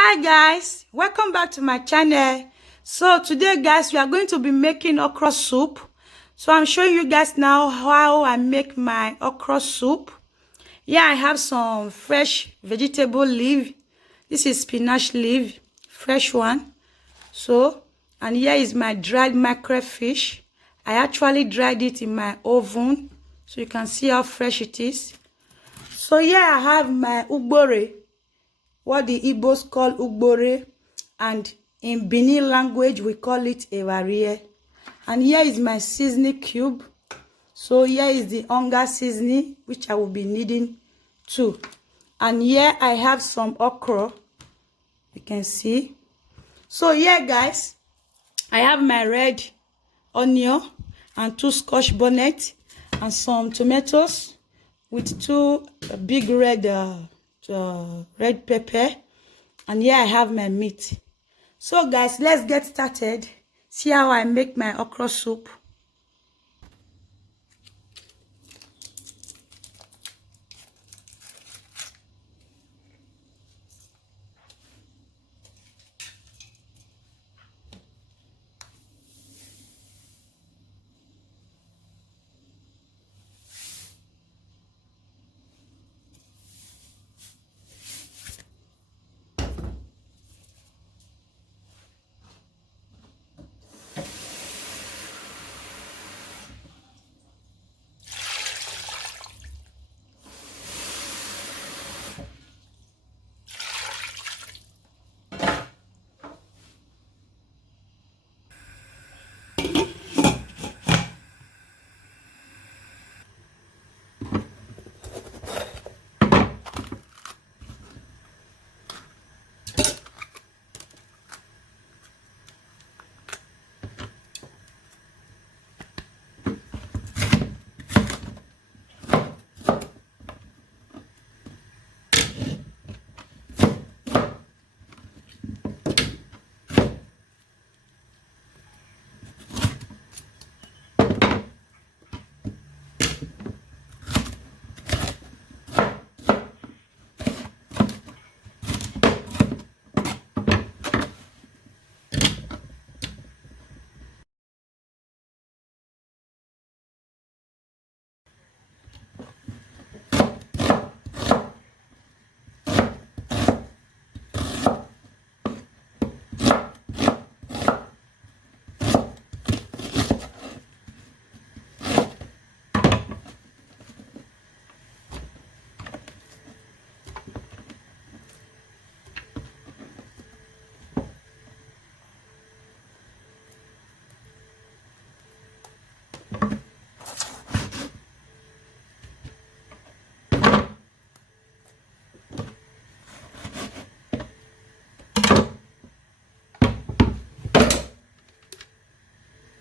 Hi guys, welcome back to my channel. So today guys, we are going to be making okra soup. So I'm showing you guys now how I make my okra soup. Here I have some fresh vegetable leaf. This is spinach leaf, fresh one. So, and here is my dried mackerel fish. I actually dried it in my oven, so you can see how fresh it is. So here I have my ugbore, what the Igbos call ugbore, and in Benin language we call it ewarie. And here is my seasoning cube. So here is the hunger seasoning, which I will be needing too. And here I have some okra, you can see. So here guys, I have my red onion and 2 scotch bonnet and some tomatoes with 2 big red pepper. And here I have my meat. So guys, let's get started. See how I make my okra soup.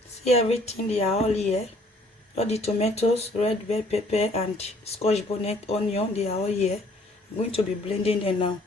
See everything, they are all here. All the tomatoes, red bell pepper and scotch bonnet onion, they are all here. I'm going to be blending them now.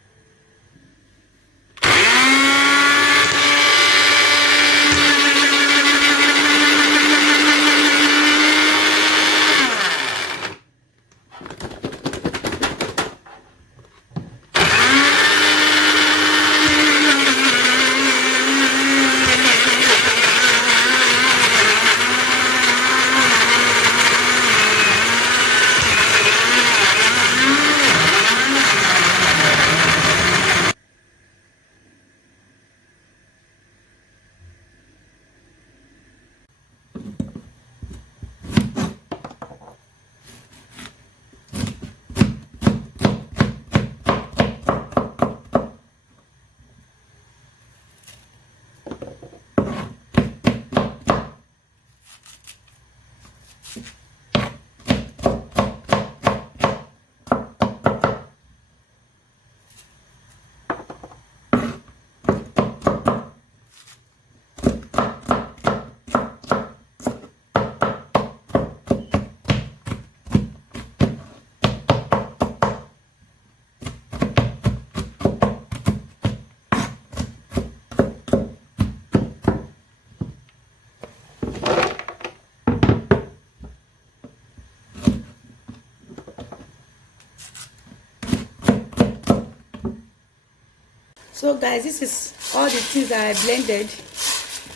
So guys, this is all the things that I blended.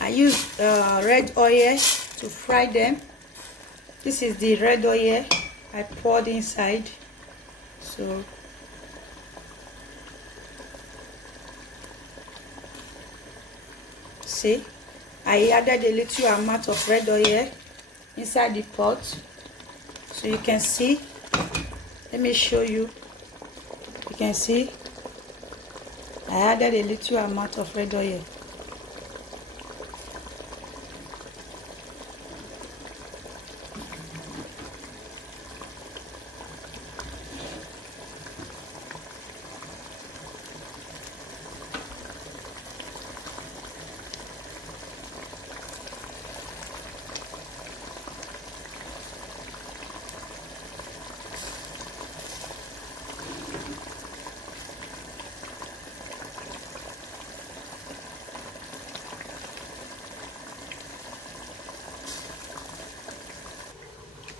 I used red oil to fry them. This is the red oil I poured inside. So see, I added a little amount of red oil inside the pot, so you can see. Let me show you. You can see I added a little amount of red oil.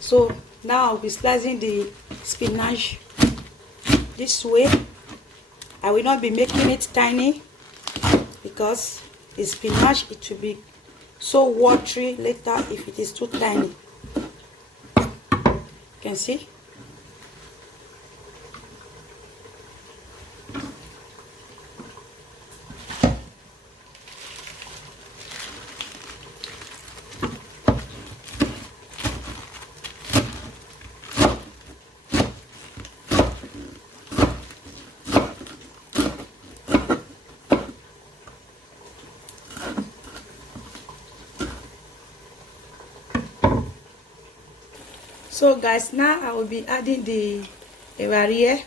So now I'll be slicing the spinach this way. I will not be making it tiny because the spinach, it will be so watery later if it is too tiny. You can see. So guys, now I will be adding the evarie.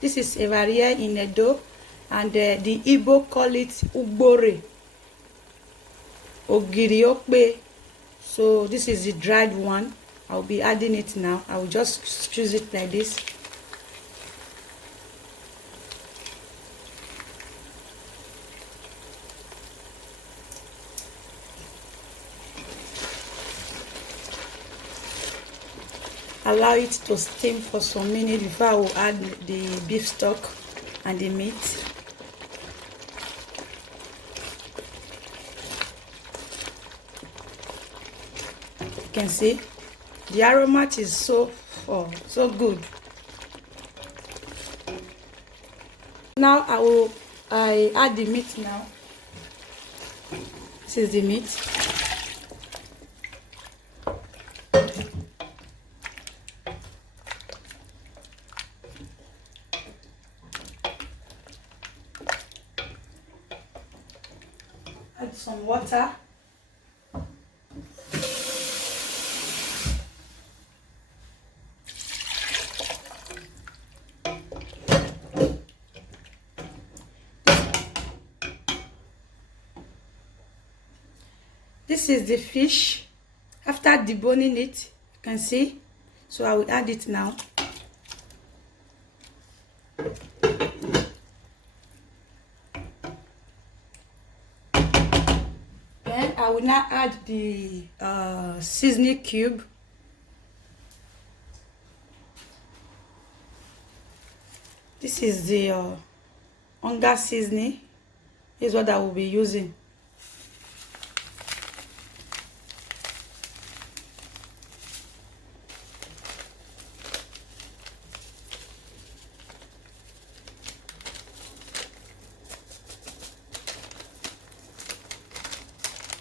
This is evarie in Edo, and the Igbo call it ugbore, ogiriokbe. So this is the dried one. I will be adding it now. I will just choose it like this. Allow it to steam for some minutes before I will add the beef stock and the meat. You can see the aroma is so good. Now I add the meat now. This is the meat. Add some water. This is the fish. After deboning it, you can see. So I will add it now. Then I will now add the seasoning cube. This is the onga seasoning. This is what I will be using.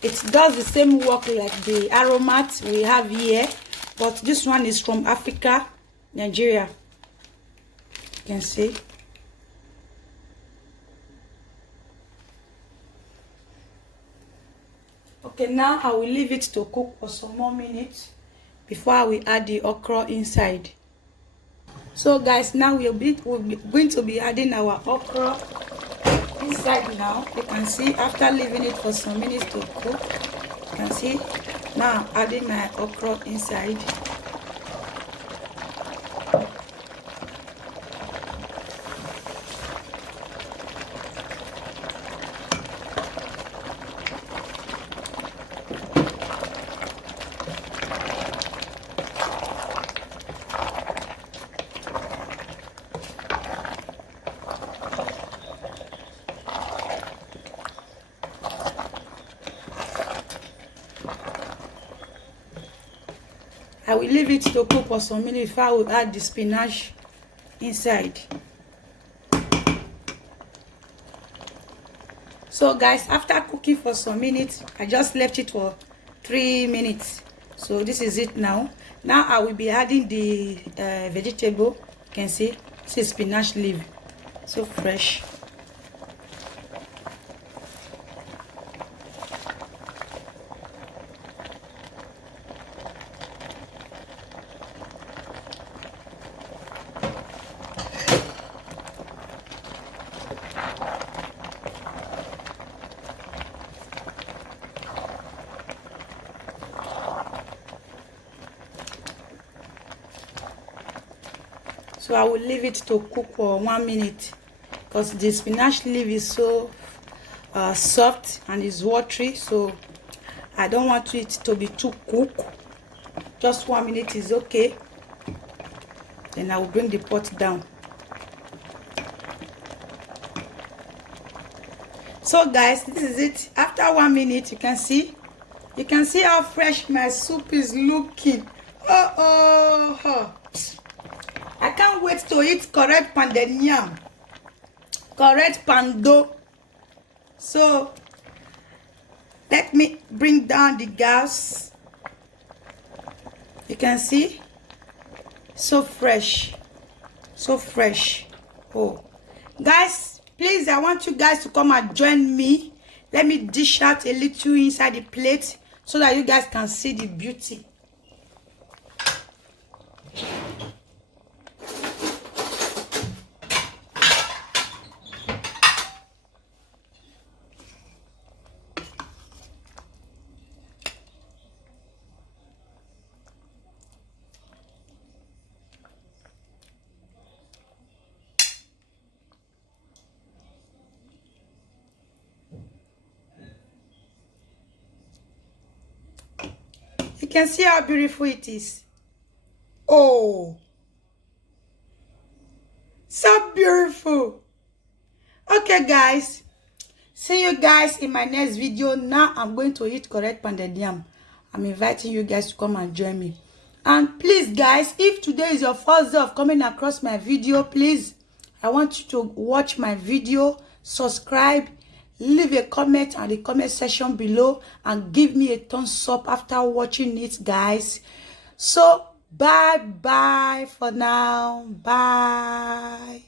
It does the same work like the aromat we have here, but this one is from Africa, Nigeria. You can see. Okay, now I will leave it to cook for some more minutes before I will add the okra inside. So guys, now we're going to be adding our okra inside now. You can see after leaving it for some minutes to cook. You can see now I'm adding my okra inside. I will leave it to cook for some minutes before I will add the spinach inside. So guys, after cooking for some minutes, I just left it for 3 minutes. So this is it now. Now I will be adding the vegetable. You can see this is spinach leaf, so fresh. So I will leave it to cook for 1 minute because the spinach leaf is so soft and is watery, so I don't want it to be too cooked. Just 1 minute is okay. Then I will bring the pot down. So guys, this is it. After 1 minute, you can see how fresh my soup is looking. Oh. I can't wait to eat correct pounded yam, correct pando. So let me bring down the gas. You can see, so fresh, so fresh. Oh guys, please, I want you guys to come and join me. Let me dish out a little inside the plate so that you guys can see the beauty. You can see how beautiful it is. Oh, so beautiful. Okay guys, see you guys in my next video. Now I'm going to eat correct pounded yam. I'm inviting you guys to come and join me. And please guys, if today is your first day of coming across my video, please, I want you to watch my video, subscribe, leave a comment on the comment section below, and give me a thumbs up after watching it, guys. So bye bye for now. Bye.